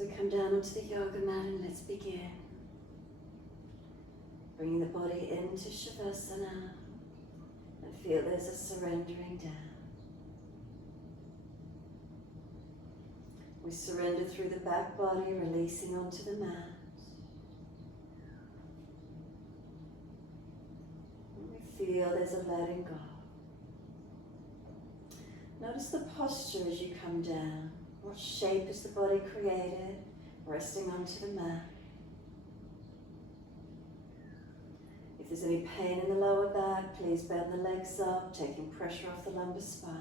So we come down onto the yoga mat and let's begin. Bringing the body into Shavasana and feel there's a surrendering down. We surrender through the back body, releasing onto the mat. And we feel there's a letting go. Notice the posture as you come down. What shape is the body created, resting onto the mat? If there's any pain in the lower back, please bend the legs up, taking pressure off the lumbar spine.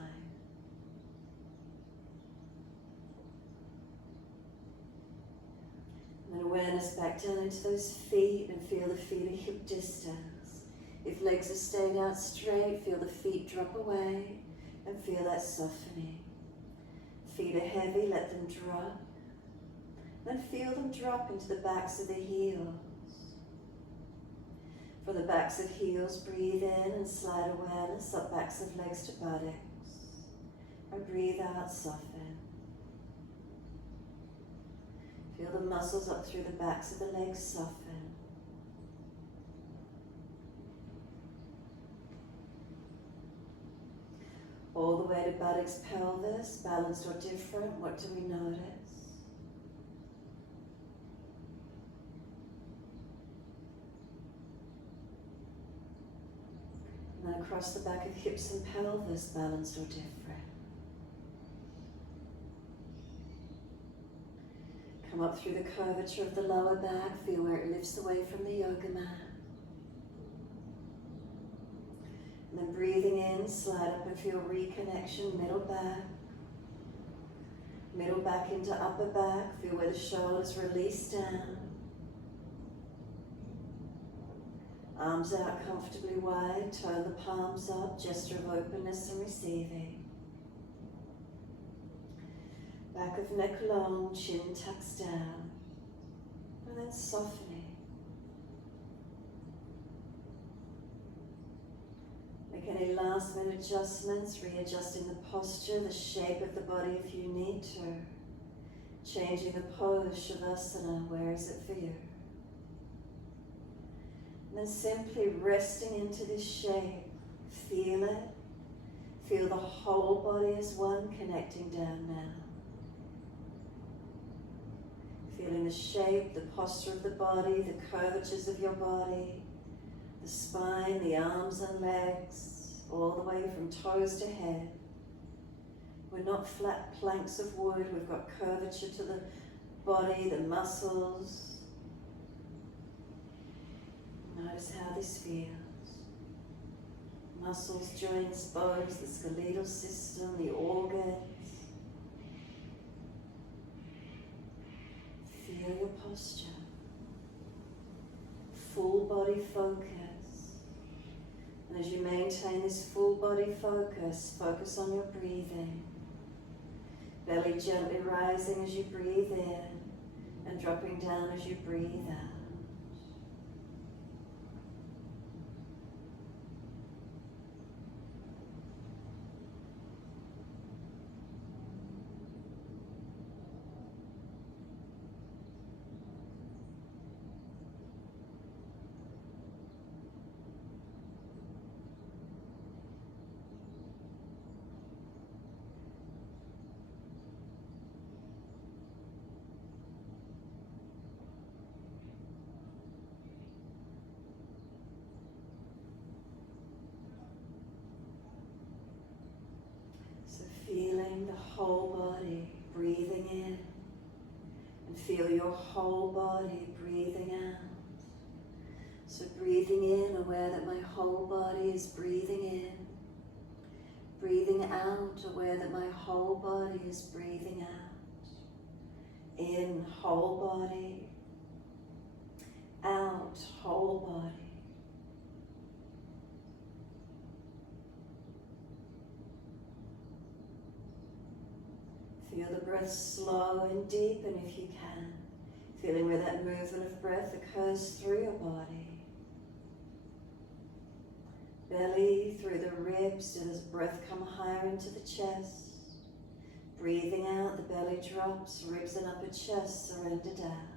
And then awareness back down into those feet and feel the feet at hip distance. If legs are staying out straight, feel the feet drop away and feel that softening. Feet are heavy, let them drop. Then feel them drop into the backs of the heels. From the backs of heels, breathe in and slide awareness up backs of legs to buttocks. And breathe out, soften. Feel the muscles up through the backs of the legs soften. All the way to buttocks, pelvis, balanced or different, what do we notice? And then across the back of hips and pelvis, balanced or different. Come up through the curvature of the lower back, feel where it lifts away from the yoga mat. And then breathing in, slide up and feel reconnection, middle back into upper back, feel where the shoulders release down. Arms out comfortably wide, turn the palms up, gesture of openness and receiving. Back of neck long, chin tucks down, and then softening. Make any last minute adjustments, readjusting the posture, the shape of the body if you need to. Changing the pose, Shavasana, where is it for you? And then simply resting into this shape. Feel it. Feel the whole body as one, connecting down now. Feeling the shape, the posture of the body, the curvatures of your body, the spine, the arms and legs, all the way from toes to head. We're not flat planks of wood, we've got curvature to the body, the muscles. Notice how this feels. Muscles, joints, bones, the skeletal system, the organs. Feel your posture. Full body focus. And as you maintain this full body focus, focus on your breathing. Belly gently rising as you breathe in and dropping down as you breathe out. Feeling the whole body, breathing in, and feel your whole body breathing out. So breathing in, aware that my whole body is breathing in. Breathing out, aware that my whole body is breathing out. In, whole body. Out, whole body. Feel the breath slow and deepen if you can. Feeling where that movement of breath occurs through your body. Belly through the ribs, does breath come higher into the chest? Breathing out, the belly drops, ribs and upper chest surrender down.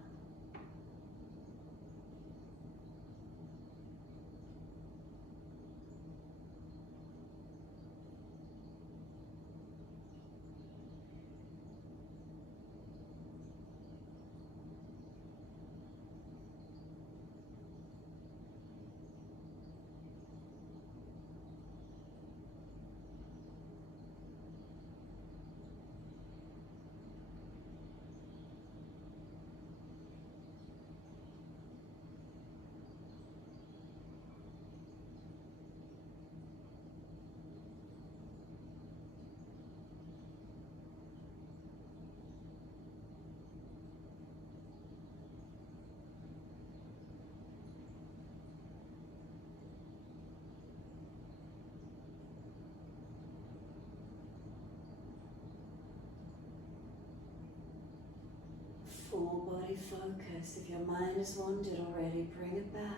Full body focus. If your mind has wandered already, bring it back.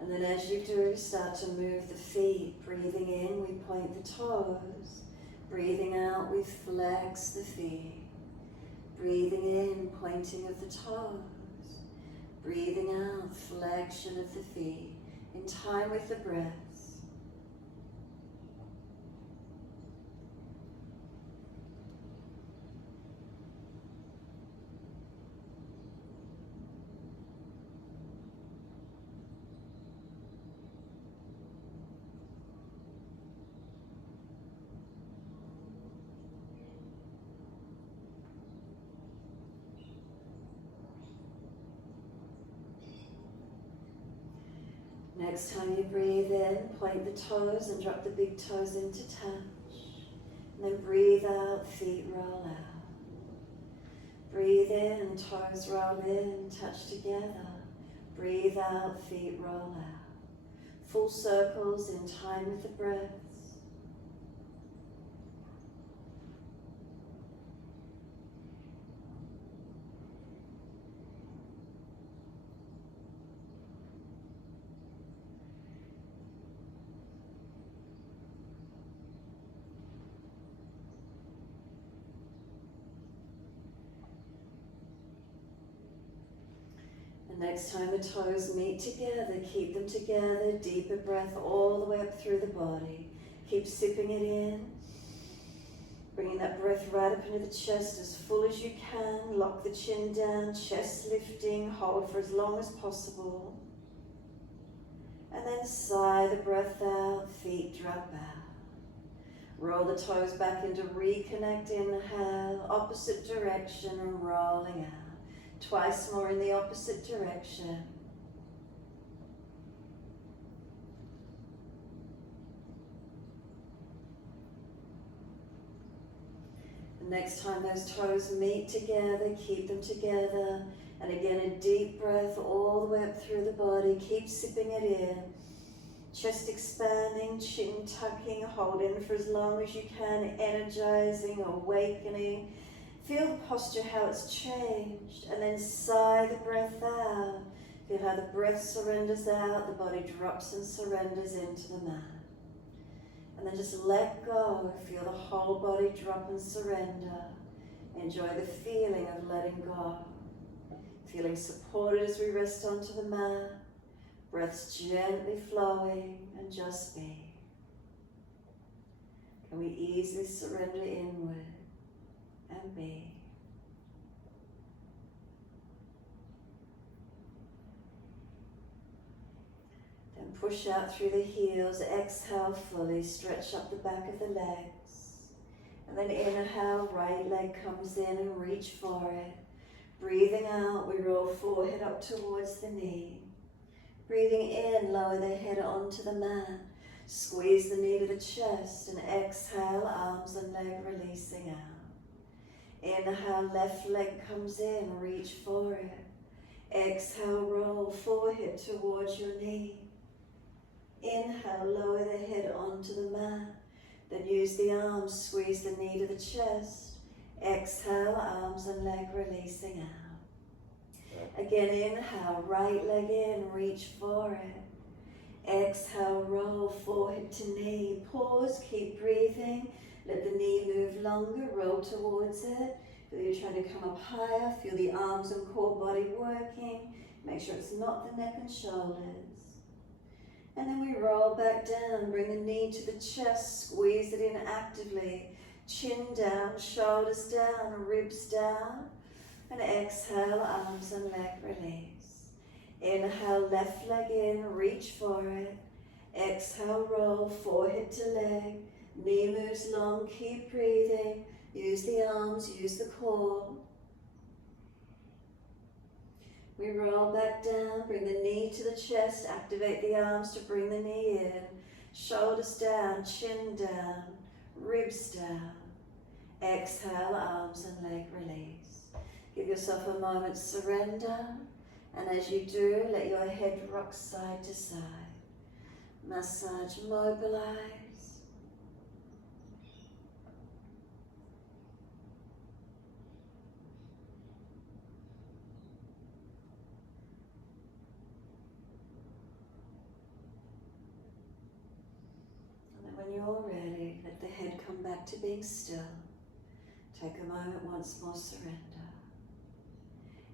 And then as you do, start to move the feet. Breathing in, we point the toes. Breathing out, we flex the feet. Breathing in, pointing of the toes. Breathing out, flexion of the feet. In time with the breath. Next time you breathe in, point the toes and drop the big toes into touch. And then breathe out, feet roll out. Breathe in, toes roll in, touch together. Breathe out, feet roll out. Full circles in time with the breath. Next time the toes meet together, keep them together, deeper breath all the way up through the body. Keep sipping it in, bringing that breath right up into the chest as full as you can. Lock the chin down, chest lifting, hold for as long as possible. And then sigh the breath out, feet drop out. Roll the toes back into reconnect, inhale, opposite direction, and rolling out. Twice more in the opposite direction. The next time those toes meet together, keep them together. And again, a deep breath all the way up through the body. Keep sipping it in. Chest expanding, chin tucking, hold in for as long as you can, energizing, awakening. Feel the posture, how it's changed, and then sigh the breath out. Feel how the breath surrenders out, the body drops and surrenders into the mat. And then just let go, feel the whole body drop and surrender. Enjoy the feeling of letting go. Feeling supported as we rest onto the mat. Breaths gently flowing, and just be. Can we easily surrender inward? And be. Then push out through the heels, exhale fully, stretch up the back of the legs. And then inhale, right leg comes in and reach for it. Breathing out, we roll forehead up towards the knee. Breathing in, lower the head onto the mat. Squeeze the knee to the chest and exhale, arms and leg releasing out. Inhale, left leg comes in, reach for it. Exhale, roll forehead towards your knee. Inhale, lower the head onto the mat. Then use the arms, squeeze the knee to the chest. Exhale, arms and leg releasing out. Again, inhale, right leg in, reach for it. Exhale, roll forehead to knee. Pause, keep breathing. Let the knee move longer, roll towards it. Feel you're trying to come up higher. Feel the arms and core body working. Make sure it's not the neck and shoulders. And then we roll back down. Bring the knee to the chest. Squeeze it in actively. Chin down, shoulders down, ribs down. And exhale, arms and leg release. Inhale, left leg in, reach for it. Exhale, roll, forehead to leg. Knee moves long, keep breathing. Use the arms, use the core. We roll back down, bring the knee to the chest, activate the arms to bring the knee in. Shoulders down, chin down, ribs down. Exhale, arms and leg release. Give yourself a moment's surrender, and as you do, let your head rock side to side. Massage, mobilize. And then when you're ready, let the head come back to being still. Take a moment, once more, surrender.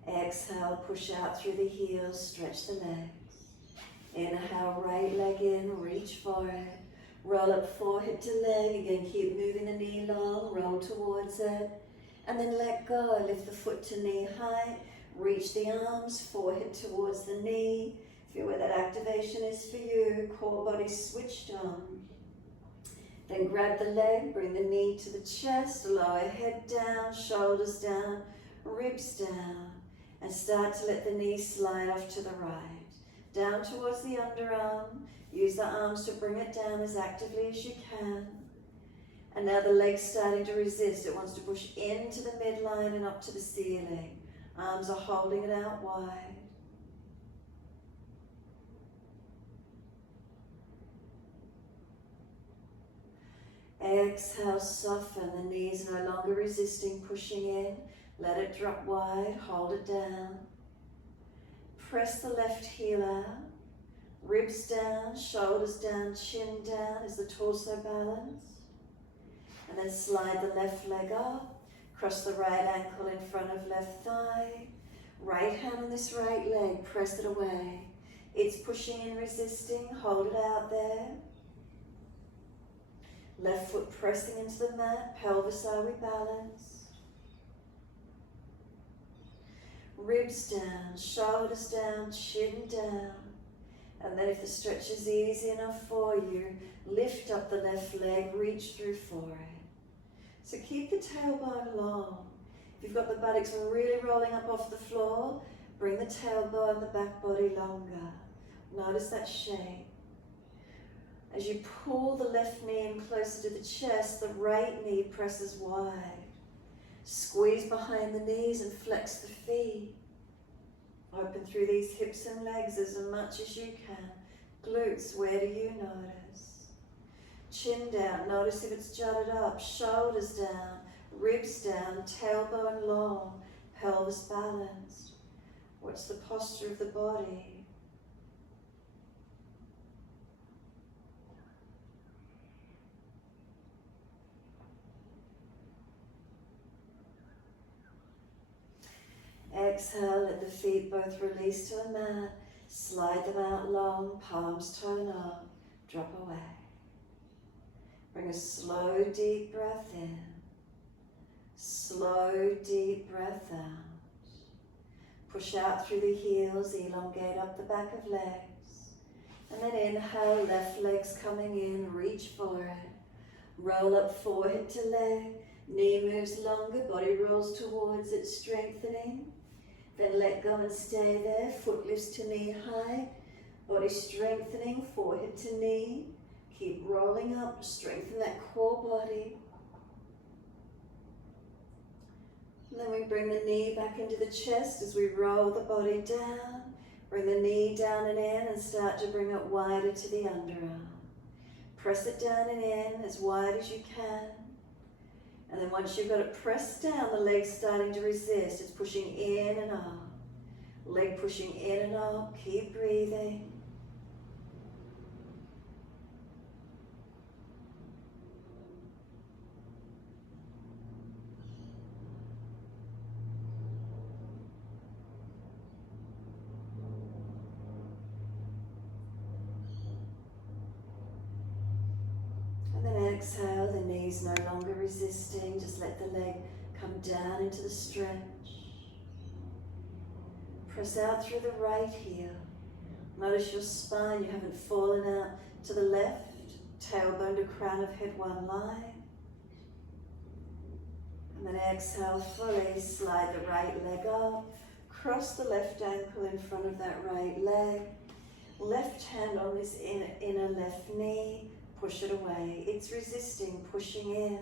Exhale, push out through the heels, stretch the legs. Inhale, right leg in, reach for it. Roll up forehead to leg, again keep moving the knee long, roll towards it. And then let go, lift the foot to knee height, reach the arms, forehead towards the knee. Feel where that activation is for you, core body switched on. Then grab the leg, bring the knee to the chest, lower head down, shoulders down, ribs down. And start to let the knee slide off to the right. Down towards the underarm. Use the arms to bring it down as actively as you can. And now the leg's starting to resist. It wants to push into the midline and up to the ceiling. Arms are holding it out wide. Exhale, soften. The knees no longer resisting, pushing in. Let it drop wide, hold it down. Press the left heel out. Ribs down, shoulders down, chin down. Is the torso balanced? And then slide the left leg up. Cross the right ankle in front of left thigh. Right hand on this right leg, press it away. It's pushing in, resisting, hold it out there. Left foot pressing into the mat, pelvis are we balanced? Ribs down, shoulders down, chin down. And then if the stretch is easy enough for you, lift up the left leg, reach through for it. So keep the tailbone long. If you've got the buttocks really rolling up off the floor, bring the tailbone, the back body longer. Notice that shape. As you pull the left knee in closer to the chest, the right knee presses wide. Squeeze behind the knees and flex the feet. Open through these hips and legs as much as you can. Glutes, where do you notice? Chin down, notice if it's jutted up. Shoulders down, ribs down, tailbone long, pelvis balanced. What's the posture of the body? Exhale, let the feet both release to the mat. Slide them out long, palms turn up, drop away. Bring a slow, deep breath in. Slow, deep breath out. Push out through the heels, elongate up the back of legs. And then inhale, left leg's coming in, reach for it. Roll up forehead to leg. Knee moves longer, body rolls towards it, strengthening. Then let go and stay there. Foot lifts to knee high. Body strengthening, forehead to knee. Keep rolling up, strengthen that core body. And then we bring the knee back into the chest as we roll the body down. Bring the knee down and in and start to bring it wider to the underarm. Press it down and in as wide as you can. And then once you've got it pressed down, the leg's starting to resist. It's pushing in and up. Leg pushing in and up. Keep breathing. exhale, the knees no longer resisting. Just let the leg come down into the stretch. Press out through the right heel. Notice your spine, you haven't fallen out to the left. Tailbone to crown of head, one line. And then exhale fully, slide the right leg up. Cross the left ankle in front of that right leg. Left hand on this inner left knee. Push it away. It's resisting, pushing in.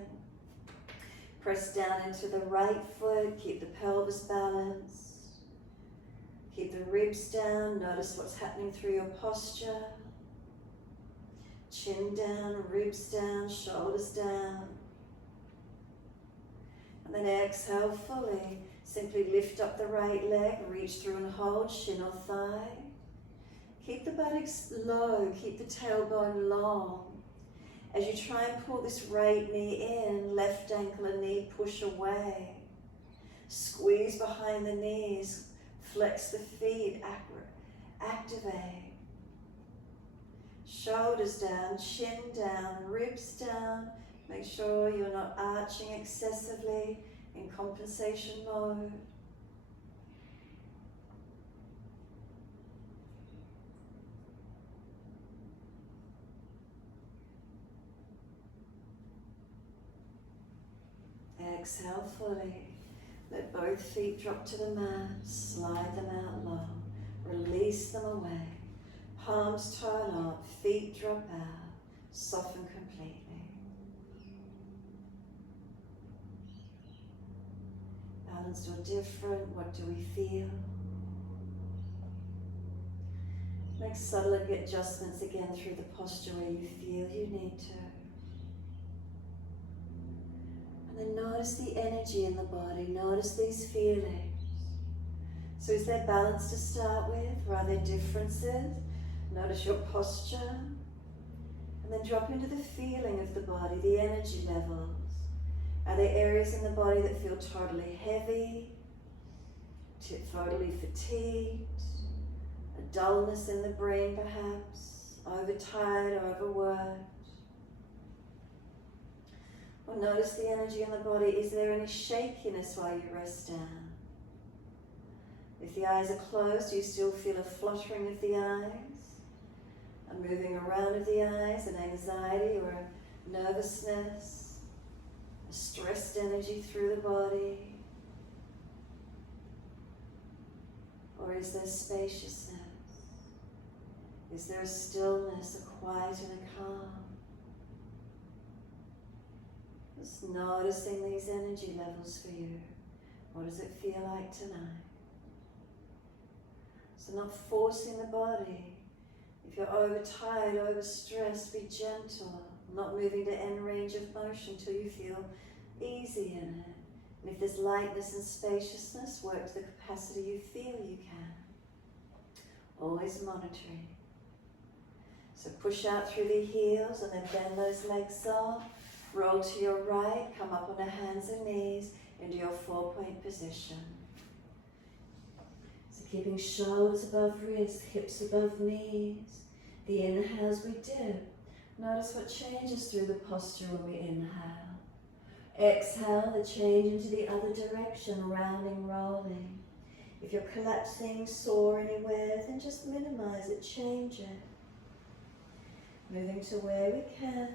Press down into the right foot. Keep the pelvis balanced. Keep the ribs down. Notice what's happening through your posture. Chin down, ribs down, shoulders down. And then exhale fully. Simply lift up the right leg, reach through and hold, shin or thigh. Keep the buttocks low, keep the tailbone long. As you try and pull this right knee in, left ankle and knee push away. Squeeze behind the knees, flex the feet, activate. Shoulders down, chin down, ribs down. Make sure you're not arching excessively in compensation mode. Exhale fully. Let both feet drop to the mat. Slide them out long. Release them away. Palms turn up. Feet drop out. Soften completely. Balanced or different, what do we feel? Make subtle adjustments again through the posture where you feel you need to. And then notice the energy in the body, notice these feelings. So is there balance to start with, or are there differences? Notice your posture, and then drop into the feeling of the body, the energy levels. Are there areas in the body that feel totally heavy, totally fatigued, a dullness in the brain perhaps, overtired, overworked? Or notice the energy in the body. Is there any shakiness while you rest down? If the eyes are closed, do you still feel a fluttering of the eyes, a moving around of the eyes, an anxiety or a nervousness, a stressed energy through the body? Or is there spaciousness? Is there a stillness, a quiet and a calm? Just noticing these energy levels for you. What does it feel like tonight? So not forcing the body. If you're overtired, overstressed, be gentle. Not moving to end range of motion till you feel easy in it. And if there's lightness and spaciousness, work to the capacity you feel you can. Always monitoring. So push out through the heels and then bend those legs off. Roll to your right, come up on the hands and knees into your 4-point position. So keeping shoulders above wrists, hips above knees. The inhales we dip. Notice what changes through the posture when we inhale. Exhale, the change into the other direction, rounding, rolling. If you're collapsing, sore anywhere, then just minimize it, change it. Moving to where we can.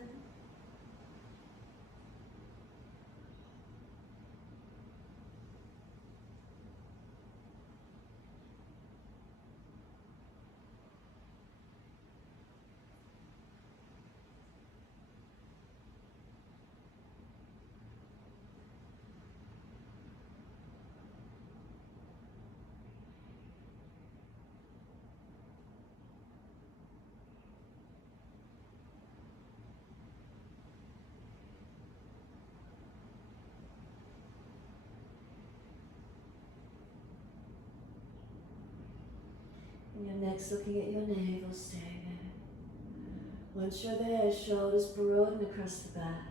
And you're next looking at your navel, stay there. Once you're there, shoulders broaden across the back.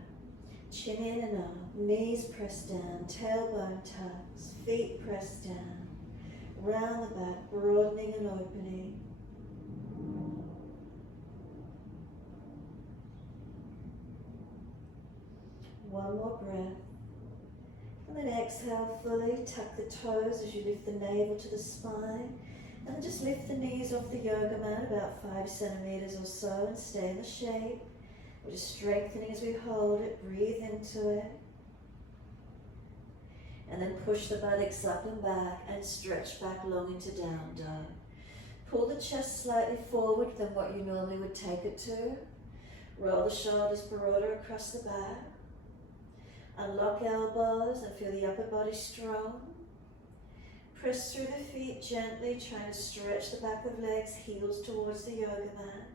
Chin in and up, knees pressed down, tailbone tucks, feet pressed down. Round the back, broadening and opening. One more breath. And then exhale fully, tuck the toes as you lift the navel to the spine. And just lift the knees off the yoga mat about 5 centimeters or so and stay in the shape. We're just strengthening as we hold it, breathe into it. And then push the buttocks up and back and stretch back long into down dog. Pull the chest slightly forward than what you normally would take it to. Roll the shoulders broader across the back. Unlock elbows and feel the upper body strong. Press through the feet gently, trying to stretch the back of legs, heels towards the yoga mat.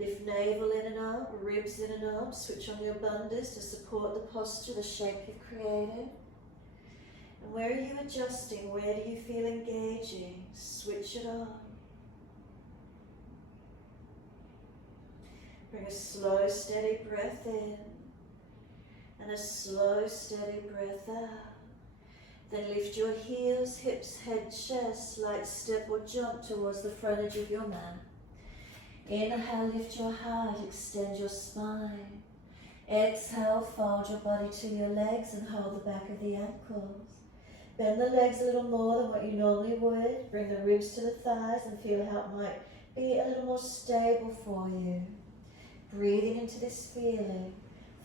Lift navel in and up, ribs in and up. Switch on your bandhas to support the posture, the shape you've created. And where are you adjusting? Where do you feel engaging? Switch it on. Bring a slow, steady breath in and a slow, steady breath out. Then lift your heels, hips, head, chest, slight step or jump towards the front edge of your mat. Inhale, lift your heart, extend your spine. Exhale, fold your body to your legs and hold the back of the ankles. Bend the legs a little more than what you normally would. Bring the ribs to the thighs and feel how it might be a little more stable for you. Breathing into this feeling.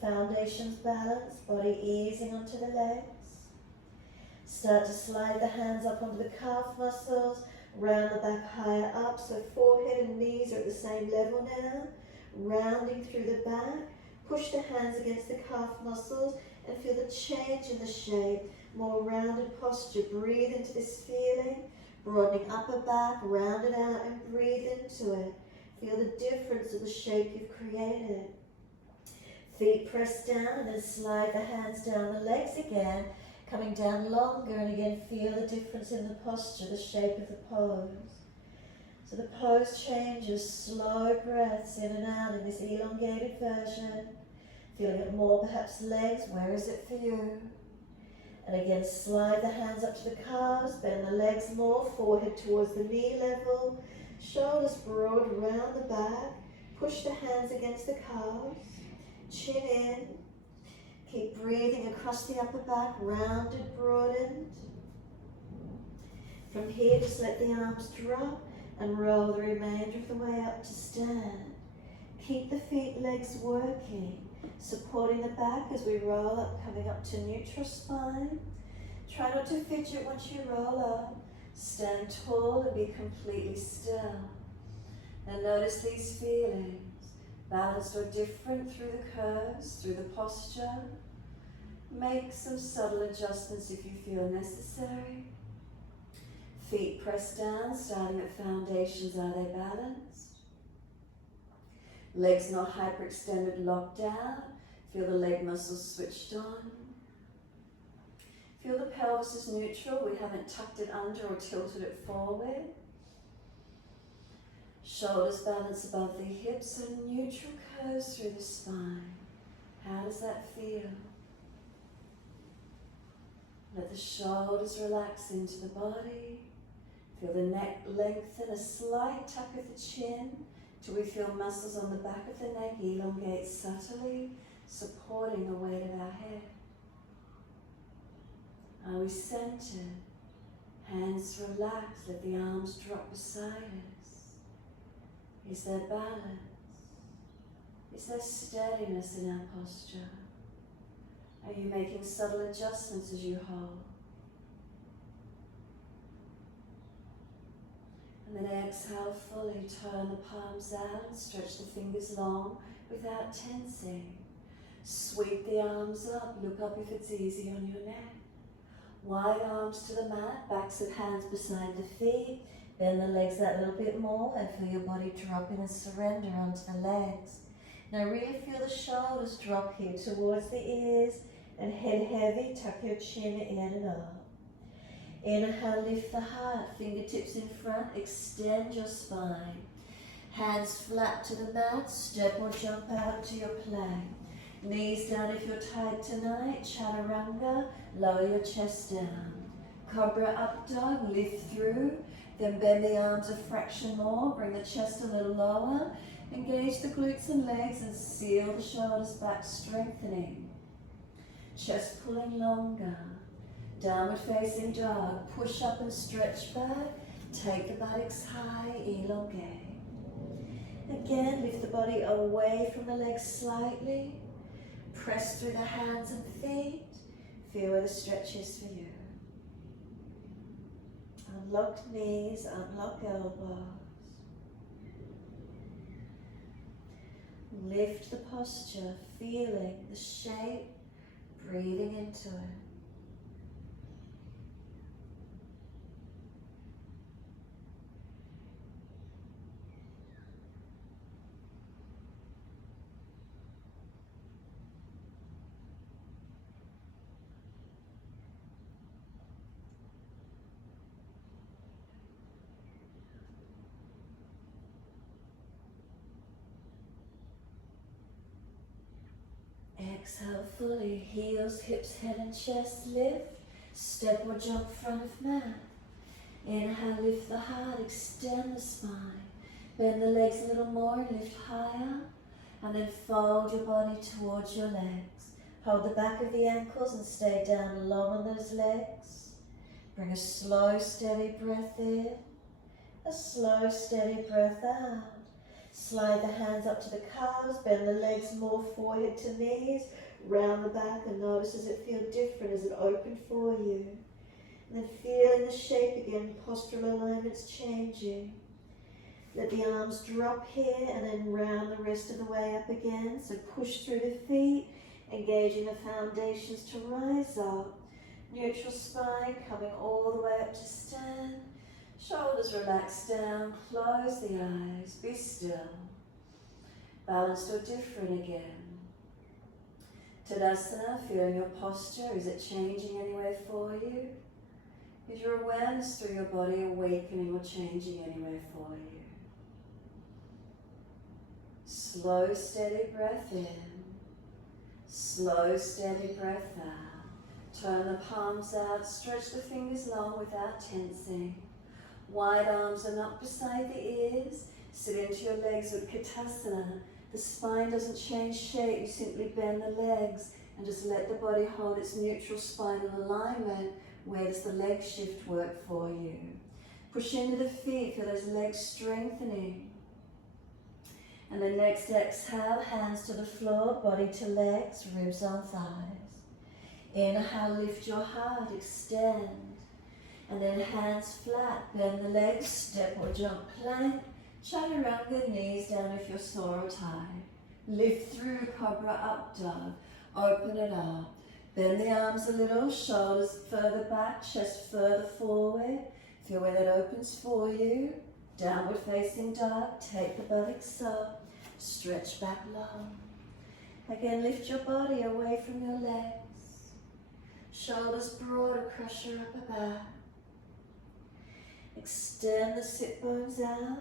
Foundations balanced, body easing onto the legs. Start to slide the hands up onto the calf muscles, round the back higher up, so forehead and knees are at the same level now. Rounding through the back, push the hands against the calf muscles and feel the change in the shape, more rounded posture. Breathe into this feeling, broadening upper back, round it out and breathe into it. Feel the difference of the shape you've created. Feet press down and then slide the hands down the legs again, coming down longer, and again feel the difference in the posture, the shape of the pose. So the pose changes, slow breaths in and out in this elongated version. Feeling it more, perhaps legs, where is it for you? And again, slide the hands up to the calves, bend the legs more, forehead towards the knee level, shoulders broad around the back, push the hands against the calves, chin in. Keep breathing across the upper back, rounded, broadened. From here, just let the arms drop and roll the remainder of the way up to stand. Keep the feet, legs working, supporting the back as we roll up, coming up to neutral spine. Try not to fidget once you roll up. Stand tall and be completely still. Now notice these feelings, balanced or different through the curves, through the posture. Make some subtle adjustments if you feel necessary. Feet pressed down, starting at foundations. Are they balanced? Legs not hyperextended, locked down. Feel the leg muscles switched on. Feel the pelvis is neutral. We haven't tucked it under or tilted it forward. Shoulders balance above the hips and neutral curves through the spine. How does that feel? Let the shoulders relax into the body. Feel the neck lengthen, a slight tuck of the chin till we feel muscles on the back of the neck elongate subtly, supporting the weight of our head. Are we centered? Hands relaxed, let the arms drop beside us. Is there balance? Is there steadiness in our posture? Are you making subtle adjustments as you hold? And then exhale fully, turn the palms out and stretch the fingers long without tensing. Sweep the arms up, look up if it's easy on your neck. Wide arms to the mat, backs of hands beside the feet. Bend the legs that little bit more and feel your body drop in and surrender onto the legs. Now really feel the shoulders drop here towards the ears and head heavy, tuck your chin in and up. Inhale, lift the heart, fingertips in front, extend your spine. Hands flat to the mat, step or jump out to your plank. Knees down if you're tight tonight, chaturanga, lower your chest down. Cobra up dog, lift through, then bend the arms a fraction more, bring the chest a little lower, Engage the glutes and legs and seal the shoulders back, strengthening. Chest pulling longer. Downward facing dog. Push up and stretch back. Take the buttocks high, elongate. Again, lift the body away from the legs slightly. Press through the hands and feet. Feel where the stretch is for you. Unlock knees, unlock elbows. Lift the posture, feeling the shape, breathing into it. Exhale fully, heels, hips, head and chest lift. Step or jump front of mat. Inhale, lift the heart, extend the spine. Bend the legs a little more and lift higher. And then fold your body towards your legs. Hold the back of the ankles and stay down low on those legs. Bring a slow, steady breath in. A slow, steady breath out. Slide the hands up to the calves, bend the legs more forehead to knees, round the back and notice does it feel different, is it open for you? And then feeling the shape again, postural alignments changing. Let the arms drop here and then round the rest of the way up again. So push through the feet, engaging the foundations to rise up. Neutral spine coming all the way up to stand. Shoulders relax down, close the eyes, be still. Balanced or different again. Tadasana, feeling your posture, is it changing anywhere for you? Is your awareness through your body awakening or changing anywhere for you? Slow, steady breath in. Slow, steady breath out. Turn the palms out, stretch the fingers long without tensing. Wide arms and up beside the ears. Sit into your legs with Katasana. The spine doesn't change shape, you simply bend the legs and just let the body hold its neutral spinal alignment. Where does the leg shift work for you? Push into the feet, feel those legs strengthening. And then next exhale, hands to the floor, body to legs, ribs on thighs. Inhale, lift your heart, extend. And then hands flat, bend the legs, step or jump plank. Chaturanga, knees down if you're sore or tired. Lift through, cobra, up dog. Open it up. Bend the arms a little, shoulders further back, chest further forward. Feel where that opens for you. Downward facing dog, take the buttocks up. Stretch back long. Again, lift your body away from your legs. Shoulders broad across your upper back. Extend the sit bones out.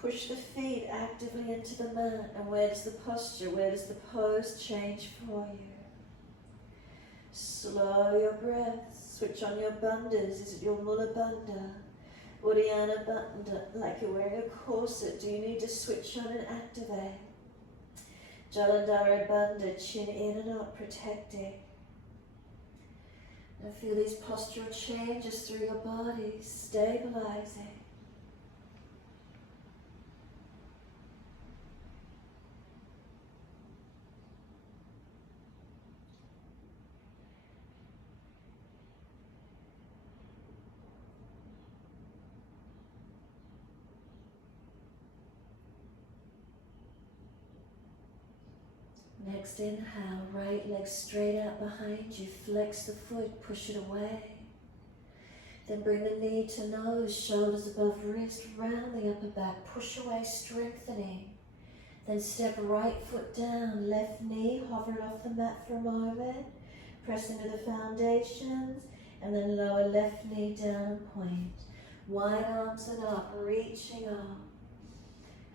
Push the feet actively into the mat. And where does the posture, where does the pose change for you? Slow your breath. Switch on your bandhas. Is it your Mula Bandha? Uddiyana Bandha, like you're wearing a corset. Do you need to switch on and activate? Jalandhara Bandha, chin in and out, protecting. And feel these postural changes through your body, stabilizing. Next inhale, right leg straight out behind you, flex the foot, push it away. Then bring the knee to nose, shoulders above wrist, round the upper back, push away, strengthening. Then step right foot down, left knee, hover it off the mat for a moment, press into the foundations, and then lower left knee down and point. Wide arms and up, reaching up.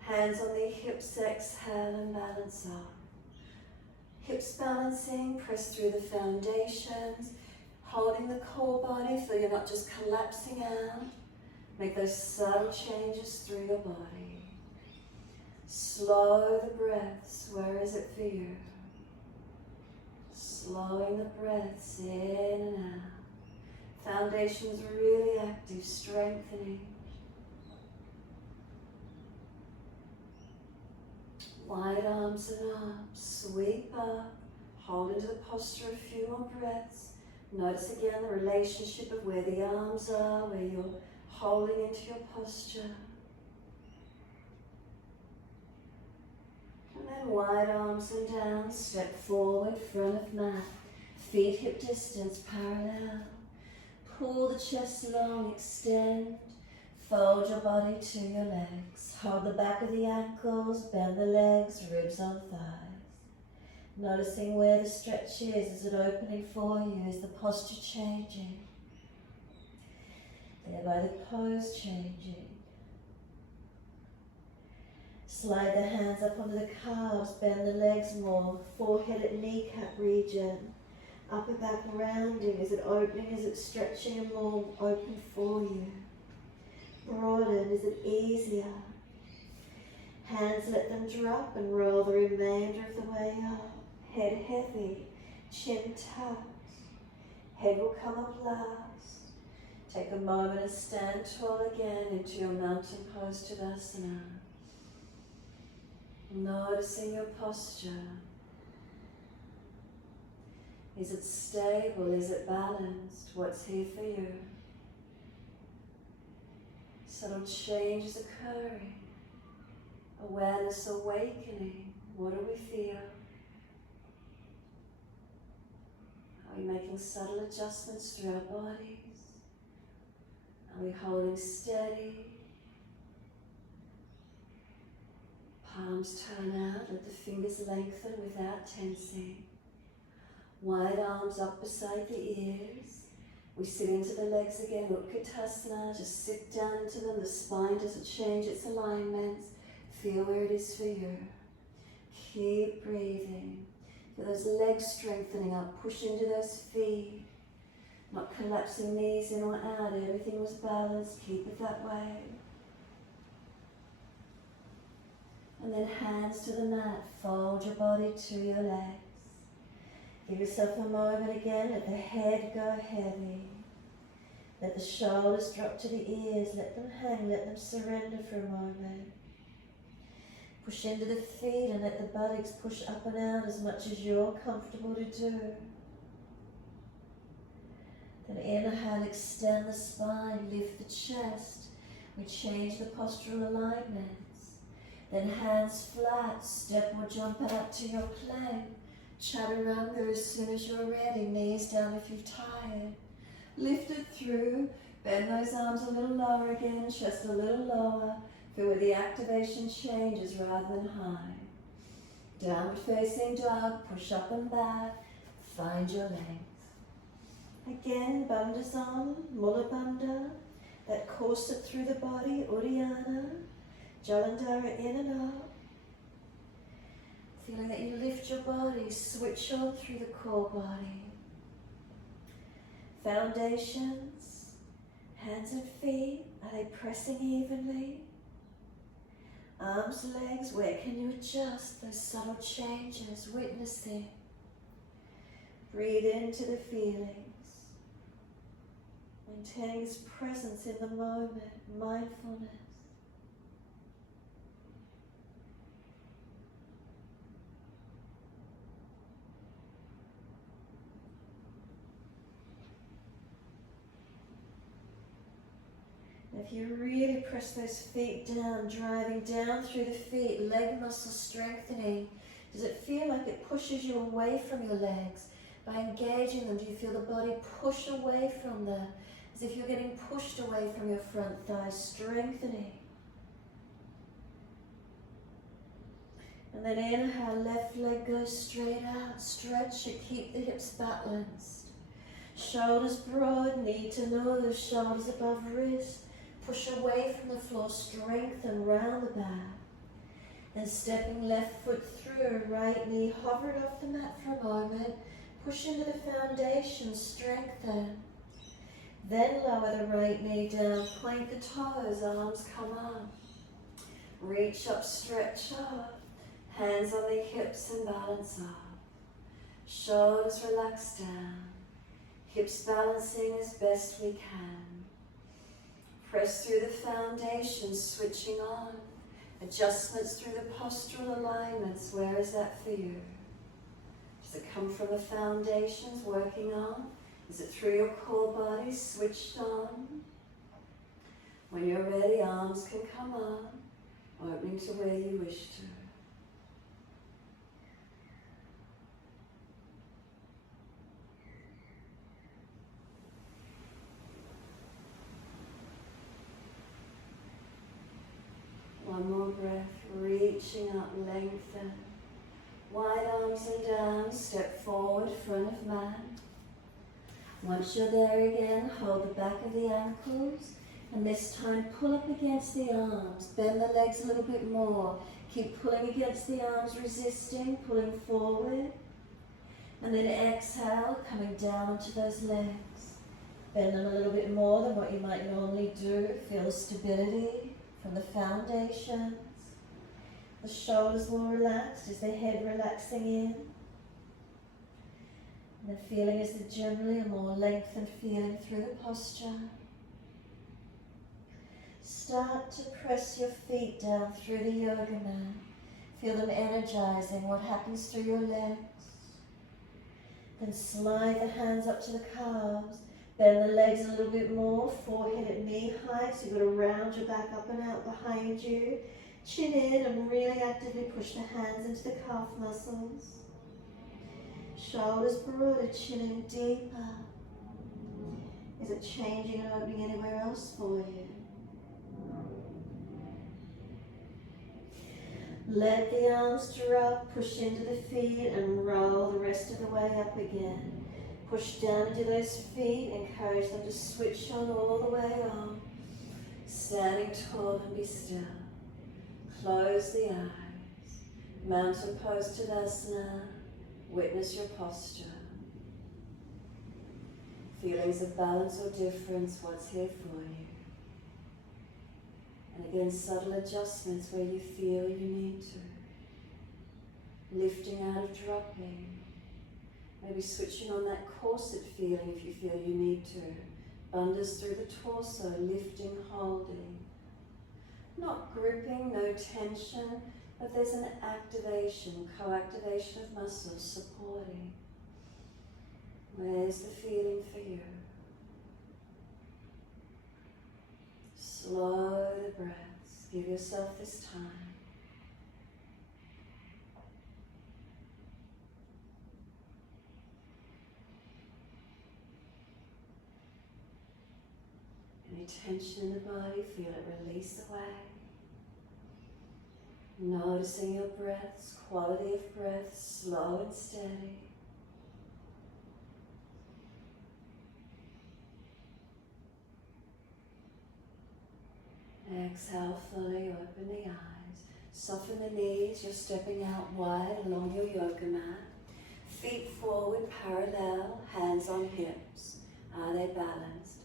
Hands on the hips, exhale and balance up. Hips balancing, press through the foundations, holding the core body so you're not just collapsing out. Make those subtle changes through your body. Slow the breaths. Where is it for you? Slowing the breaths in and out. Foundation's really active, strengthening. Wide arms and arms. Sweep up. Hold into the posture a few more breaths. Notice again the relationship of where the arms are, where you're holding into your posture. And then wide arms and down, step forward, front of mat, feet hip distance parallel. Pull the chest long, extend, fold your body to your legs. Hold the back of the ankles, bend the legs, ribs on thighs. Noticing where the stretch is it opening for you? Is the posture changing? Thereby the pose changing. Slide the hands up onto the calves, bend the legs more, forehead at kneecap region. Upper back rounding, is it opening, is it stretching and more open for you? Broaden, is it easier? Hands, let them drop and roll the remainder of the way up. Head heavy, chin tucked. Head will come up last. Take a moment and stand tall again into your mountain pose Shavasana. Noticing your posture. Is it stable? Is it balanced? What's here for you? Subtle changes occurring. Awareness awakening. What do we feel? Are we making subtle adjustments through our bodies? Are we holding steady? Palms turn out, let the fingers lengthen without tensing. Wide arms up beside the ears. We sit into the legs again, Utkatasana, just sit down into them. The spine doesn't change its alignments. Feel where it is for you. Keep breathing. Feel those legs strengthening up, push into those feet. Not collapsing knees in or out, everything was balanced, keep it that way. And then hands to the mat, fold your body to your legs. Give yourself a moment again, let the head go heavy. Let the shoulders drop to the ears, let them hang, let them surrender for a moment. Push into the feet and let the buttocks push up and out as much as you're comfortable to do. Then inhale, extend the spine, lift the chest. We change the postural alignments. Then hands flat, step or jump out to your plank. Chaturanga as soon as you're ready, knees down if you're tired. Lift it through, bend those arms a little lower again, chest a little lower. Feel where the activation changes rather than high. Downward facing dog, push up and back, find your length. Again, Bandhasana, Mula Bandha, that corset through the body, Uddiyana, Jalandhara in and up. Feeling that you lift your body, switch on through the core body. Foundations, hands and feet, are they pressing evenly? Arms, legs, where can you adjust those subtle changes, witnessing? Breathe into the feelings. Maintaining this presence in the moment, mindfulness. If you really press those feet down, driving down through the feet, leg muscles strengthening, does it feel like it pushes you away from your legs? By engaging them, do you feel the body push away from them? As if you're getting pushed away from your front thighs, strengthening. And then inhale, left leg goes straight out, stretch it, keep the hips balanced. Shoulders broad, knee to nose, shoulders above wrist. Push away from the floor, strengthen round the back. Then stepping left foot through, right knee, hover it off the mat for a moment. Push into the foundation, strengthen. Then lower the right knee down, point the toes, arms come up. Reach up, stretch up. Hands on the hips and balance up. Shoulders relax down. Hips balancing as best we can. Press through the foundation, switching on. Adjustments through the postural alignments. Where is that for you? Does it come from the foundations working on? Is it through your core body switched on? When you're ready, arms can come on, opening to where you wish to. One more breath, reaching up, lengthen. Wide arms and down, step forward, front of mat. Once you're there again, hold the back of the ankles, and this time pull up against the arms. Bend the legs a little bit more. Keep pulling against the arms, resisting, pulling forward. And then exhale, coming down onto those legs. Bend them a little bit more than what you might normally do. Feel the stability from the foundations. The shoulders more relaxed. Is the head relaxing in? And the feeling is generally a more lengthened feeling through the posture. Start to press your feet down through the yoga mat. Feel them energizing. What happens through your legs? Then slide the hands up to the calves. Bend the legs a little bit more. Forehead at knee height. So you've got to round your back up and out behind you. Chin in and really actively push the hands into the calf muscles. Shoulders broader, chin in deeper. Is it changing and opening anywhere else for you? Let the arms drop, push into the feet and roll the rest of the way up again. Push down into those feet, encourage them to switch on all the way on. Standing tall and be still. Close the eyes. Mountain pose Tadasana. Witness your posture. Feelings of balance or difference, what's here for you? And again, subtle adjustments where you feel you need to. Lifting out of dropping. Maybe switching on that corset feeling if you feel you need to. Bandhas through the torso, lifting, holding. Not gripping, no tension, but there's an activation, co-activation of muscles supporting. Where's the feeling for you? Slow the breaths. Give yourself this time. Any tension in the body, feel it release away. Noticing your breaths, quality of breath, slow and steady. Exhale fully, open the eyes. Soften the knees, you're stepping out wide along your yoga mat. Feet forward, parallel, hands on hips. Are they balanced?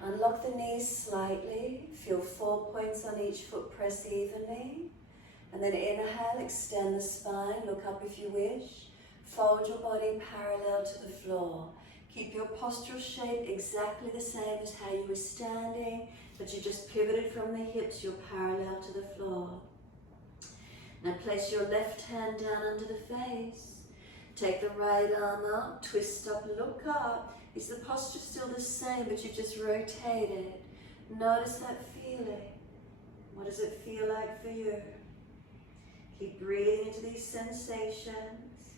Unlock the knees slightly. Feel 4 points on each foot, press evenly. And then inhale, extend the spine, look up if you wish. Fold your body parallel to the floor. Keep your postural shape exactly the same as how you were standing, but you just pivoted from the hips, you're parallel to the floor. Now place your left hand down under the face. Take the right arm up, twist up, look up. Is the posture still the same, but you just rotated? Notice that feeling. What does it feel like for you? Keep breathing into these sensations.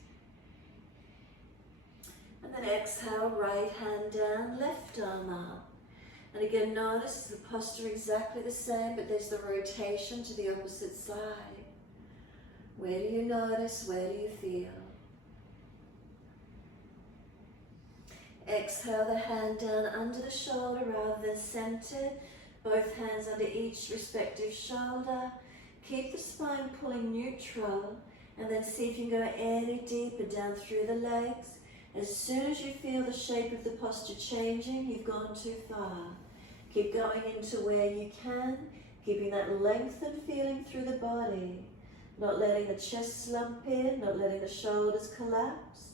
And then exhale, right hand down, left arm up. And again, notice the posture exactly the same, but there's the rotation to the opposite side. Where do you notice? Where do you feel? Exhale the hand down under the shoulder rather than centered. Both hands under each respective shoulder. Keep the spine pulling neutral, and then see if you can go any deeper down through the legs. As soon as you feel the shape of the posture changing, you've gone too far. Keep going into where you can. Keeping that lengthened feeling through the body, not letting the chest slump in, not letting the shoulders collapse,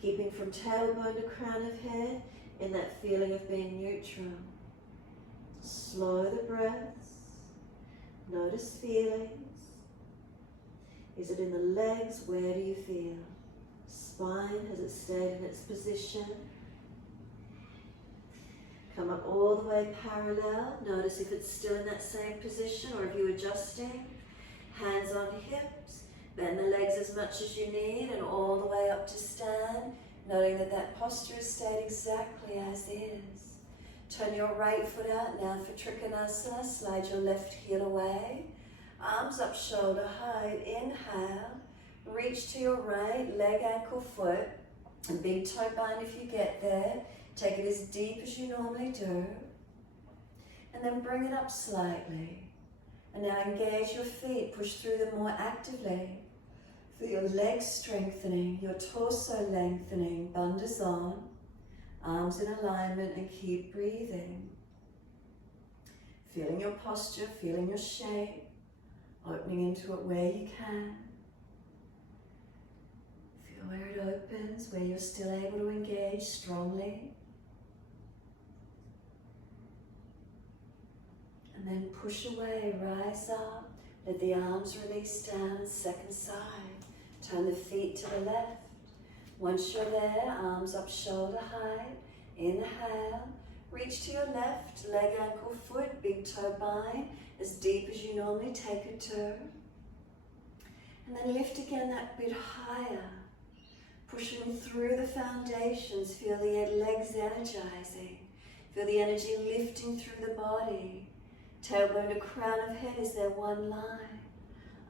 keeping from tailbone to crown of head in that feeling of being neutral. Slow the breaths, notice feelings. Is it in the legs? Where do you feel? Spine, has it stayed in its position? Come up all the way parallel. Notice if it's still in that same position or if you're adjusting. Hands on hips. Bend the legs as much as you need and all the way up to stand. Noting that that posture is stayed exactly as is. Turn your right foot out now for Trikonasana. Slide your left heel away. Arms up shoulder height. Inhale. Reach to your right, leg, ankle, foot. And big toe bind if you get there. Take it as deep as you normally do. And then bring it up slightly. And now engage your feet, push through them more actively. Feel your legs strengthening, your torso lengthening, bandhas on, arms in alignment, and keep breathing. Feeling your posture, feeling your shape, opening into it where you can. Feel where it opens, where you're still able to engage strongly. And then push away, rise up, let the arms release down, second side. Turn the feet to the left. Once you're there, arms up shoulder height. Inhale, reach to your left, leg, ankle, foot, big toe bind, as deep as you normally take it to. And then lift again that bit higher, pushing through the foundations. Feel the legs energizing. Feel the energy lifting through the body. Tailbone to crown of head is there one line.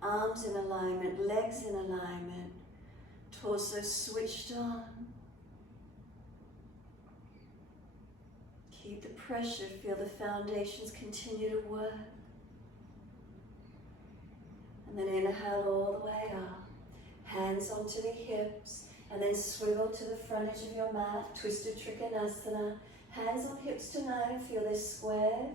Arms in alignment, legs in alignment. Torso switched on. Keep the pressure, feel the foundations continue to work. And then inhale all the way up. Hands onto the hips. And then swivel to the front edge of your mat. Twisted Trikonasana. Hands on hips tonight and feel this square.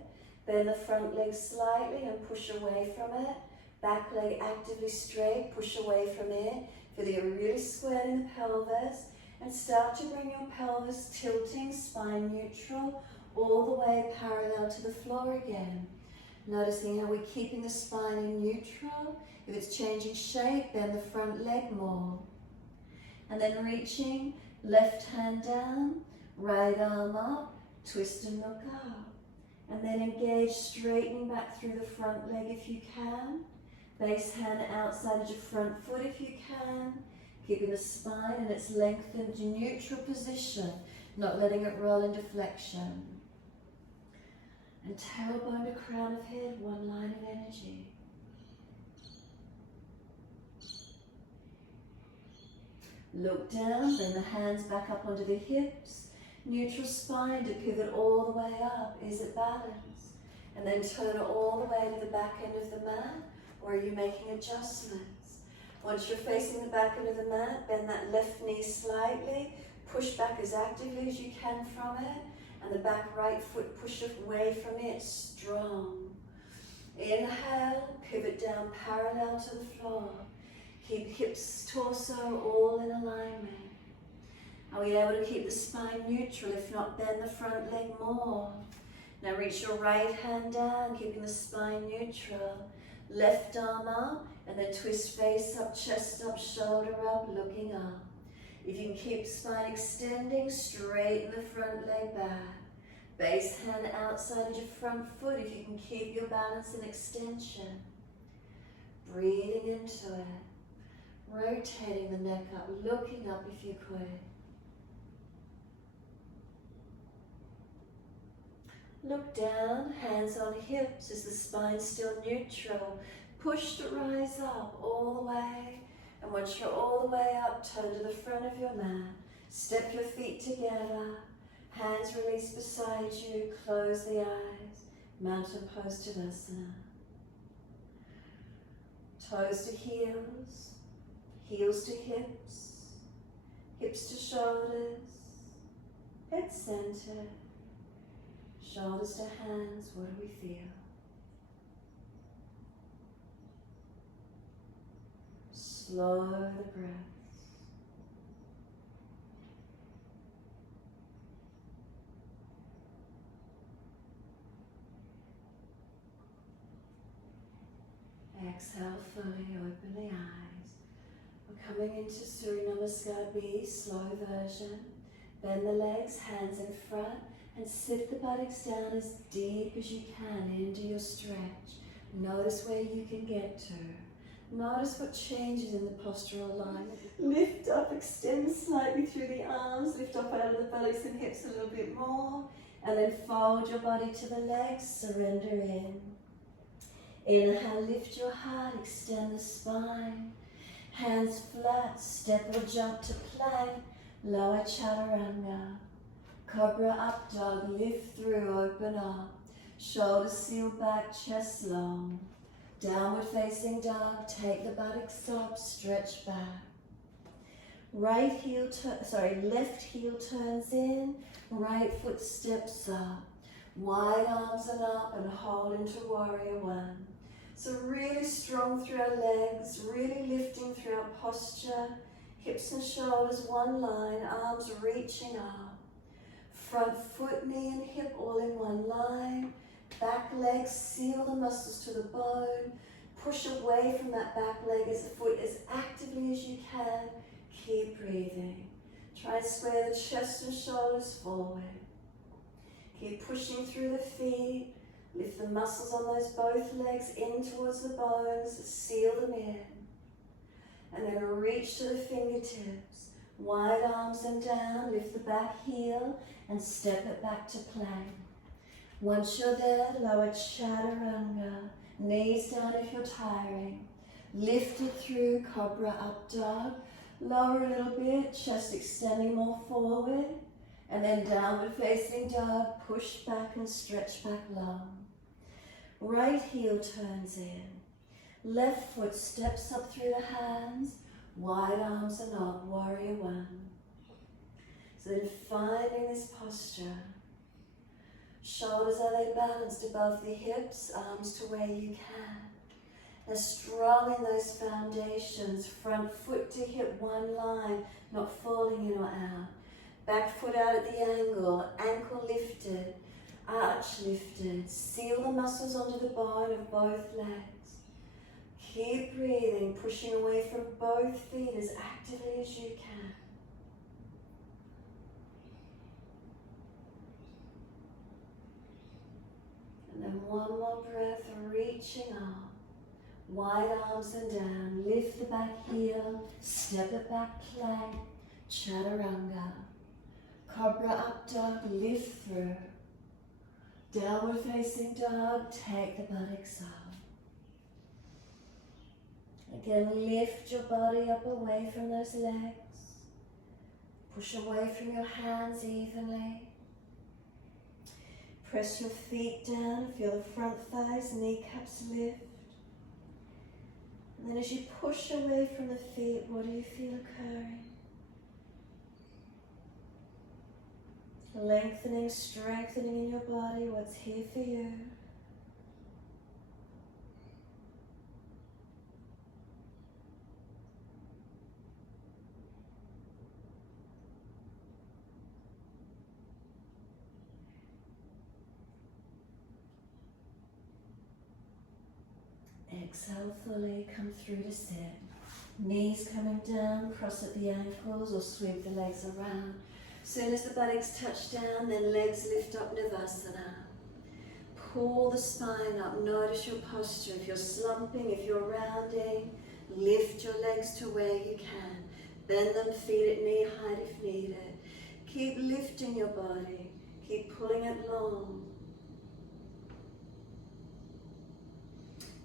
Bend the front leg slightly and push away from it. Back leg actively straight, push away from it. Feel that you're really squared in the pelvis. And start to bring your pelvis tilting, spine neutral, all the way parallel to the floor again. Noticing how we're keeping the spine in neutral. If it's changing shape, bend the front leg more. And then reaching, left hand down, right arm up, twist and look up. And then engage, straightening back through the front leg if you can. Base hand outside of your front foot if you can. Keeping the spine in its lengthened neutral position, not letting it roll into flexion. And tailbone to crown of head, one line of energy. Look down, bring the hands back up onto the hips. Neutral spine to pivot all the way up. Is it balanced? And then turn it all the way to the back end of the mat, or are you making adjustments? Once you're facing the back end of the mat, bend that left knee slightly, push back as actively as you can from it, and the back right foot push away from it, strong. Inhale, pivot down parallel to the floor. Keep hips, torso all in alignment. Are we able to keep the spine neutral? If not, bend the front leg more. Now reach your right hand down, keeping the spine neutral. Left arm up, and then twist face up, chest up, shoulder up, looking up. If you can keep spine extending, straighten the front leg back. Base hand outside of your front foot if you can keep your balance and extension. Breathing into it. Rotating the neck up, looking up if you could. Look down, hands on hips. Is the spine still neutral? Push to rise up all the way. And once you're all the way up, turn to the front of your mat. Step your feet together. Hands release beside you. Close the eyes. Mountain pose Tadasana. Toes to heels. Heels to hips. Hips to shoulders. Head centered. Shoulders to hands, what do we feel? slow the breath. Exhale fully, open the eyes. We're coming into Surya Namaskar B, slow version. Bend the legs, hands in front, and sit the buttocks down as deep as you can into your stretch. Notice where you can get to. Notice what changes in the postural alignment. Lift up, extend slightly through the arms, lift up out of the buttocks and hips a little bit more, and then fold your body to the legs, surrender in. Inhale, lift your heart, extend the spine. Hands flat, step or jump to plank, lower chaturanga. Cobra up dog, lift through, open up. Shoulders seal back, chest long. Downward facing dog, take the buttocks up, stretch back. Left heel turns in, right foot steps up. Wide arms and up and hold into warrior one. So really strong through our legs, really lifting through our posture. Hips and shoulders one line, arms reaching up. Front foot, knee and hip all in one line. Back leg, seal the muscles to the bone. Push away from that back leg as the foot as actively as you can. Keep breathing. Try and square the chest and shoulders forward. Keep pushing through the feet. Lift the muscles on those both legs in towards the bones. Seal them in. And then reach to the fingertips. Wide arms and down. Lift the back heel and step it back to plank. Once you're there, lower chaturanga. Knees down if you're tiring. Lift it through, cobra up dog. Lower a little bit, chest extending more forward. And then downward facing dog, push back and stretch back long. Right heel turns in. Left foot steps up through the hands. Wide arms and up, warrior one. So then finding this posture. Shoulders, are they balanced above the hips? Arms to where you can. They're strong in those foundations. Front foot to hip, one line, not falling in or out. Back foot out at the angle, ankle lifted, arch lifted. Seal the muscles onto the bone of both legs. Keep breathing, pushing away from both feet as actively as you can. And then one more breath, reaching up. Wide arms and down, lift the back heel, step it back, plank, chaturanga. Cobra up dog, lift through. Downward facing dog, take the buttocks up. Again, lift your body up away from those legs. Push away from your hands evenly. Press your feet down, feel the front thighs, kneecaps lift. And then as you push away from the feet, what do you feel occurring? Lengthening, strengthening in your body, what's here for you. Exhale fully, come through to sit. Knees coming down, cross at the ankles or sweep the legs around. Soon as the buttocks touch down, then legs lift up, Navasana. Pull the spine up, notice your posture. If you're slumping, if you're rounding, lift your legs to where you can. Bend them, feet at knee height if needed. Keep lifting your body, keep pulling it long.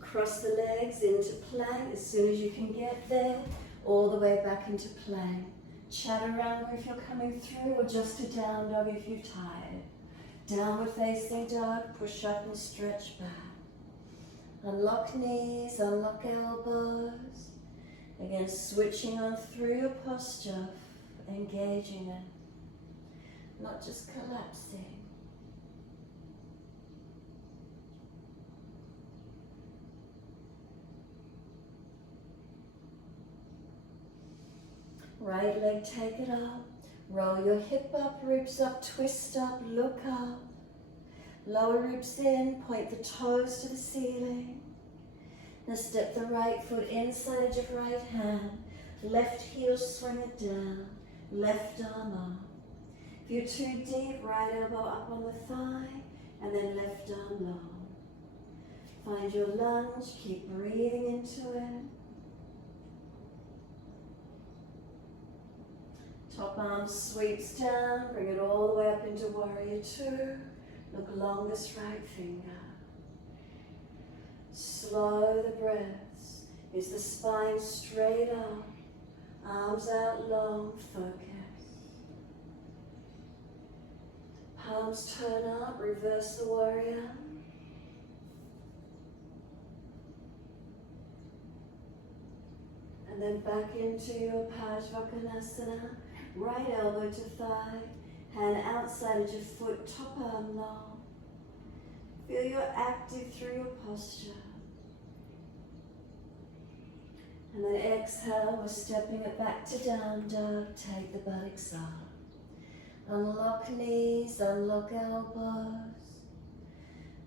Cross the legs into plank as soon as you can get there, all the way back into plank. Chaturanga if you're coming through, or just a down dog if you're tired. Downward facing dog, push up and stretch back. Unlock knees, unlock elbows. Again, switching on through your posture, engaging it, not just collapsing. Right leg, take it up. Roll your hip up, ribs up, twist up, look up. Lower ribs in, point the toes to the ceiling. Now step the right foot inside edge of right hand. Left heel, swing it down. Left arm up. If you're too deep, right elbow up on the thigh, and then left arm long. Find your lunge, keep breathing into it. Top arm sweeps down, bring it all the way up into warrior two. Look longest right finger. Slow the breaths. Is the spine straight up? Arms out long, focus. Palms turn up, reverse the warrior. And then back into your Parsvakonasana. Right elbow to thigh, hand outside edge of foot, top arm long. Feel you're active through your posture. And then exhale, we're stepping it back to down dog. Take the buttocks up. Unlock knees, unlock elbows.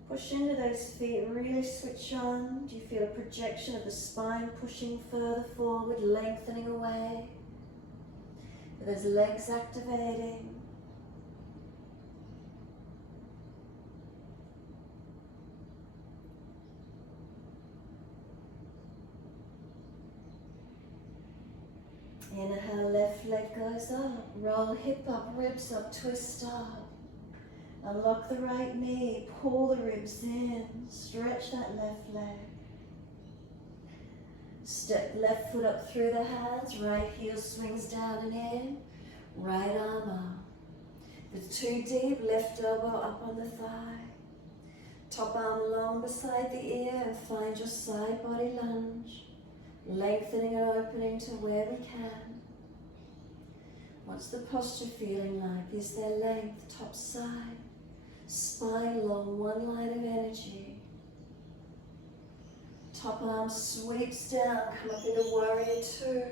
Push into those feet, really switch on. Do you feel a projection of the spine pushing further forward, lengthening away? Are those legs activating? Inhale, left leg goes up. Roll hip up, ribs up, twist up. Unlock the right knee, pull the ribs in. Stretch that left leg. Step left foot up through the hands. Right heel swings down and in. Right arm up. If it's too deep, left elbow up on the thigh. Top arm long beside the ear and find your side body lunge. Lengthening and opening to where we can. What's the posture feeling like? Is there length, top side? Spine long, one line of energy. Top arm sweeps down, come up into warrior two.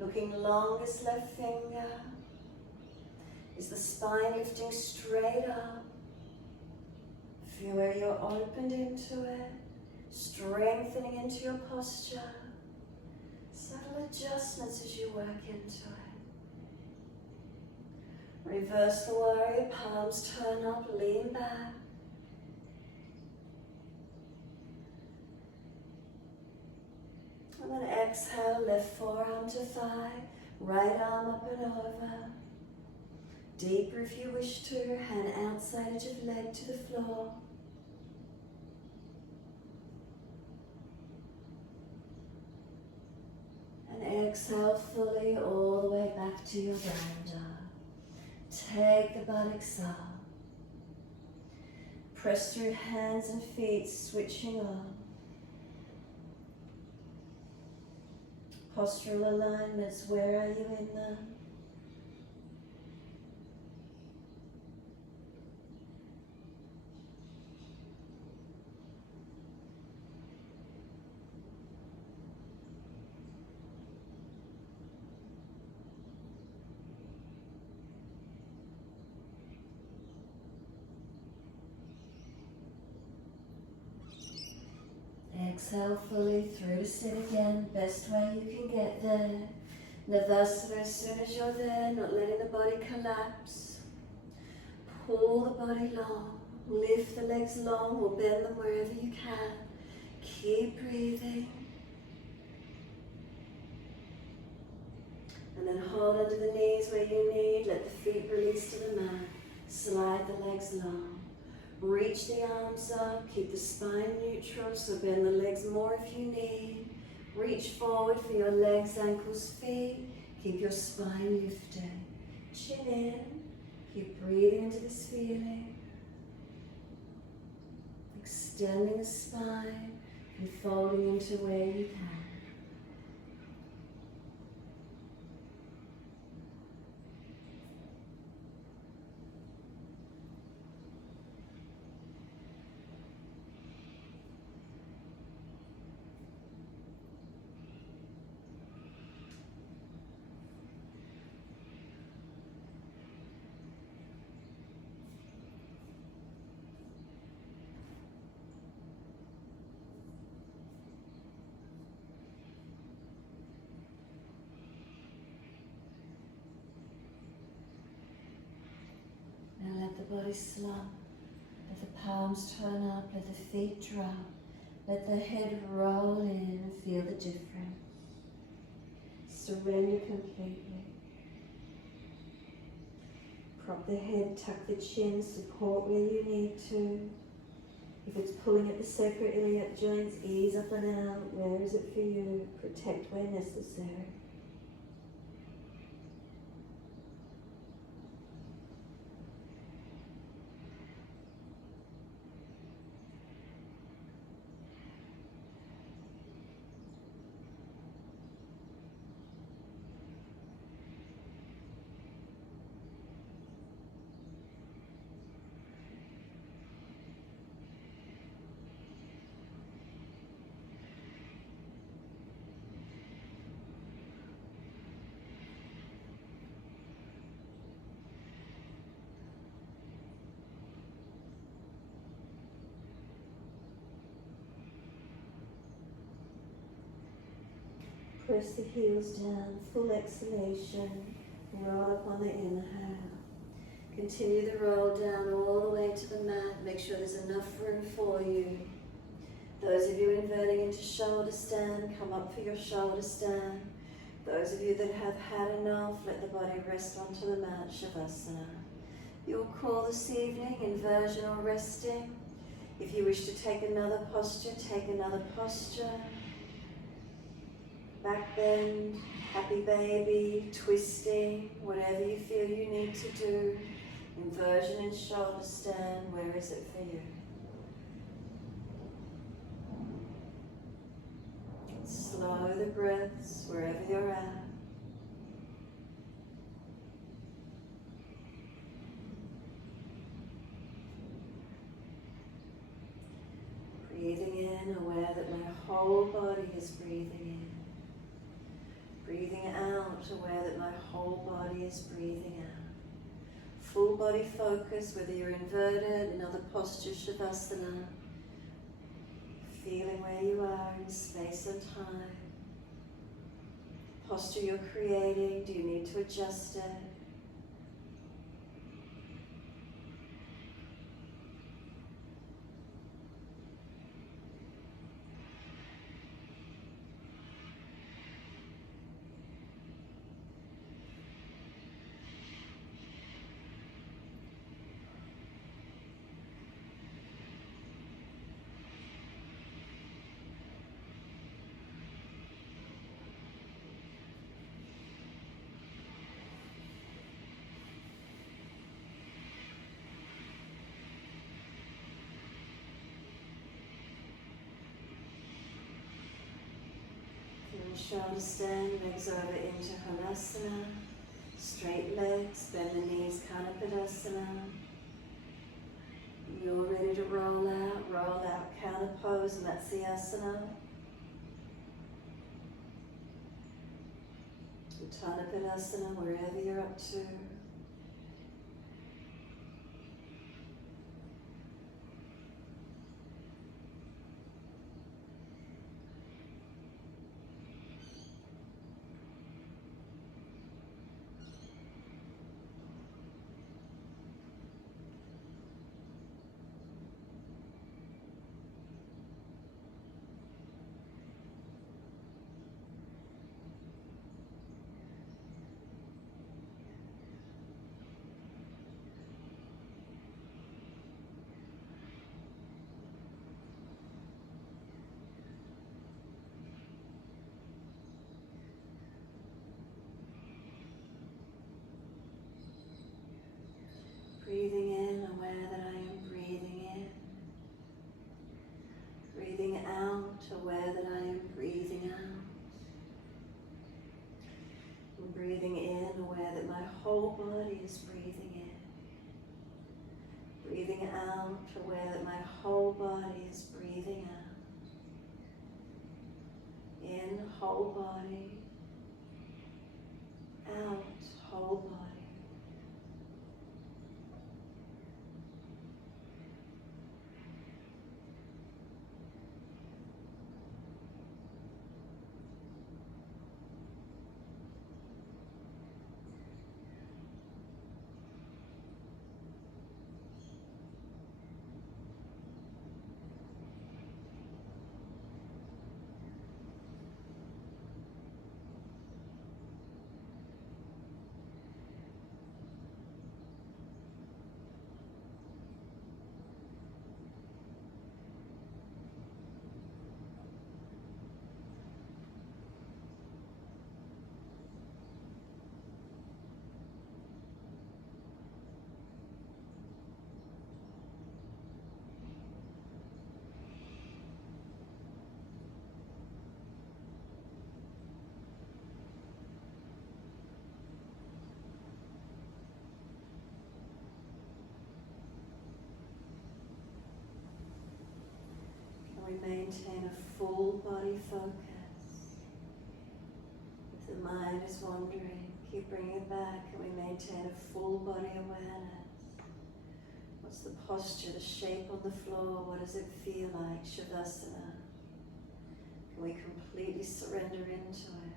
Looking longest left finger. Is the spine lifting straight up? Feel where you're opened into it. Strengthening into your posture. Subtle adjustments as you work into it. Reverse the warrior, palms turn up, lean back. And then exhale, left forearm to thigh, right arm up and over. Deeper if you wish to, hand outside edge of leg to the floor. And exhale fully all the way back to your down dog. Take the buttocks up. Press through hands and feet, switching on. Postural alignments, where are you in them? Exhale fully through to sit again, best way you can get there. Navasana as soon as you're there, not letting the body collapse. Pull the body long, lift the legs long or bend them wherever you can. Keep breathing. And then hold under the knees where you need, let the feet release to the mat. Slide the legs long. Reach the arms up, keep the spine neutral, so bend the legs more if you need. Reach forward for your legs, ankles, feet. Keep your spine lifted. Chin in, keep breathing into this feeling. Extending the spine and folding into where you can. body slump. Let the palms turn up, let the feet drop. Let the head roll in and feel the difference. Surrender completely. Prop the head, tuck the chin, support where you need to. If it's pulling at the sacroiliac joints, ease up and out. Where is it for you? Protect where necessary. Press the heels down, full exhalation, roll up on the inhale. Continue the roll down all the way to the mat. Make sure there's enough room for you. Those of you inverting into shoulder stand, come up for your shoulder stand. Those of you that have had enough, let the body rest onto the mat, Shavasana. Your call this evening, inversion or resting. If you wish to take another posture, take another posture. Back bend, happy baby, twisting, whatever you feel you need to do. Inversion in shoulder stand, where is it for you? Slow the breaths wherever you're at. Breathing in, aware that my whole body is breathing in. Breathing out, aware that my whole body is breathing out. Full body focus, whether you're inverted, in other postures, Shavasana. Feeling where you are in space and time. Posture you're creating, do you need to adjust it? Shoulder stand, legs over into Halasana. Straight legs, bend the knees, Kanapadasana. You're ready to roll out, counter pose, Matsyasana. Uttanapadasana, wherever you're up to. Breathing in, aware that I am breathing in. Breathing out, aware that I am breathing out. And breathing in, aware that my whole body is breathing in. Breathing out, aware that my whole body is breathing out. In, whole body. Out, whole body. we maintain a full body focus. If the mind is wandering, keep bringing it back, and we maintain a full body awareness. What's the posture, the shape on the floor? What does it feel like? Shavasana. Can we completely surrender into it?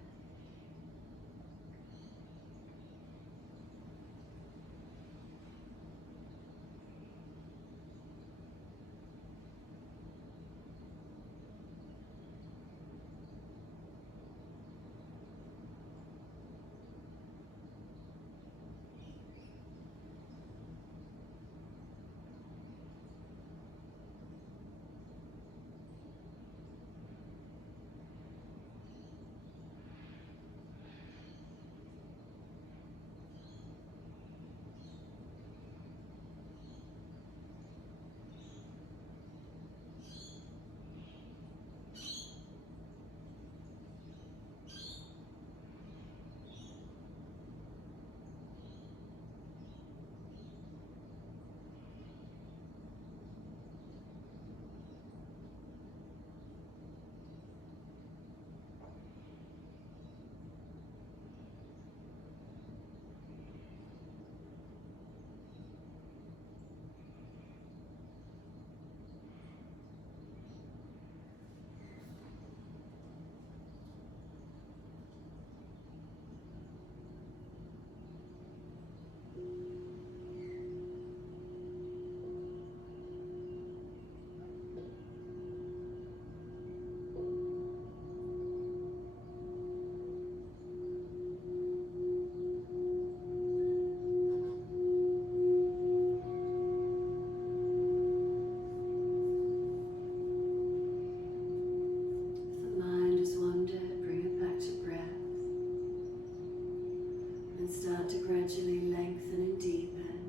Start to gradually lengthen and deepen.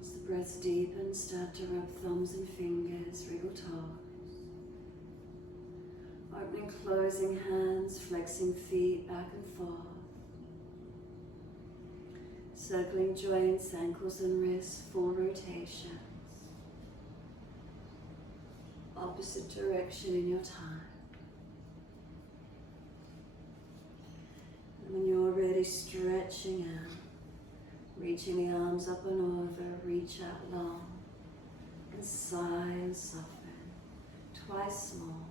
As the breaths deepen, start to rub thumbs and fingers, wriggle toes. Opening, closing hands, flexing feet back and forth. Circling joints, ankles and wrists, full rotation. Opposite direction in your time. And when you're ready, stretching out, reaching the arms up and over, reach out long, and sigh and soften, twice more.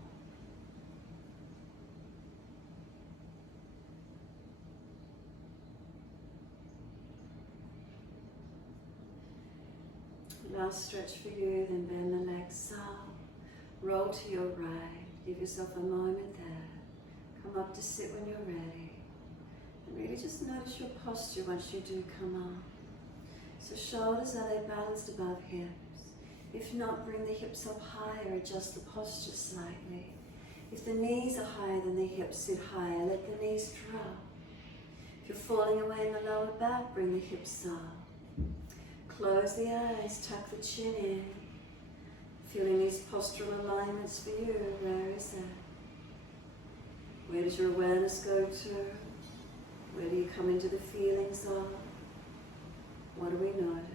Last stretch for you, then bend the legs up. Roll to your right, give yourself a moment there. Come up to sit when you're ready. And really just notice your posture once you do come up. So shoulders, are they balanced above hips? If not, bring the hips up higher, adjust the posture slightly. If the knees are higher than the hips, sit higher, let the knees drop. If you're falling away in the lower back, bring the hips up. Close the eyes, tuck the chin in. Feeling these postural alignments for you, where is it? Where does your awareness go to? Where do you come into the feelings of? What do we notice?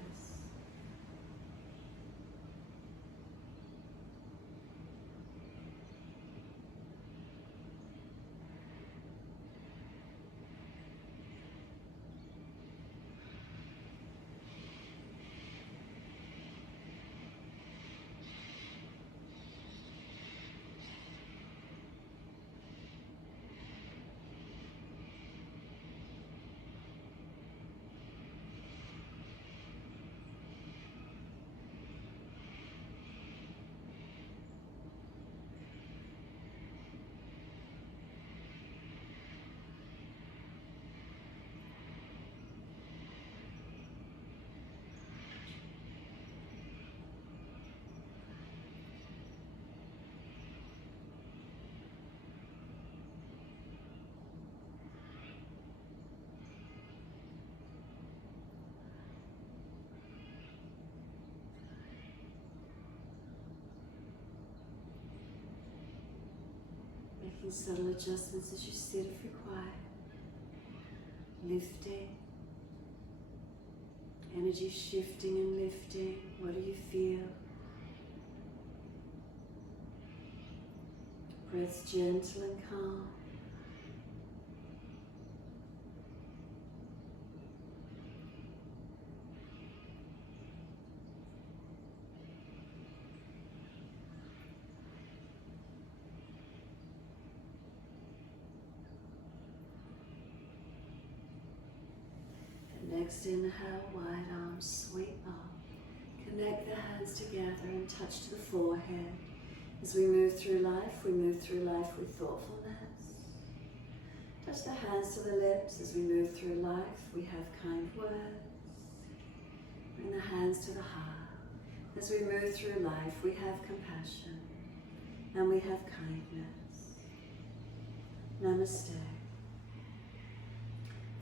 Making subtle adjustments as you sit if required. Lifting Energy shifting and lifting. What do you feel? Breaths gentle and calm. Next inhale, wide arms sweep up. Connect the hands together and touch to the forehead. As we move through life with thoughtfulness. Touch the hands to the lips. As we move through life, we have kind words. Bring the hands to the heart. As we move through life, we have compassion and we have kindness. Namaste.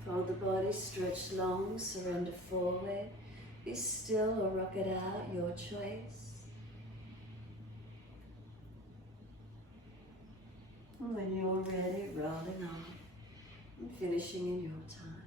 Fold the body, stretch long, surrender forward. Be still or rock it out, your choice. And when you're ready, rolling off and finishing in your time.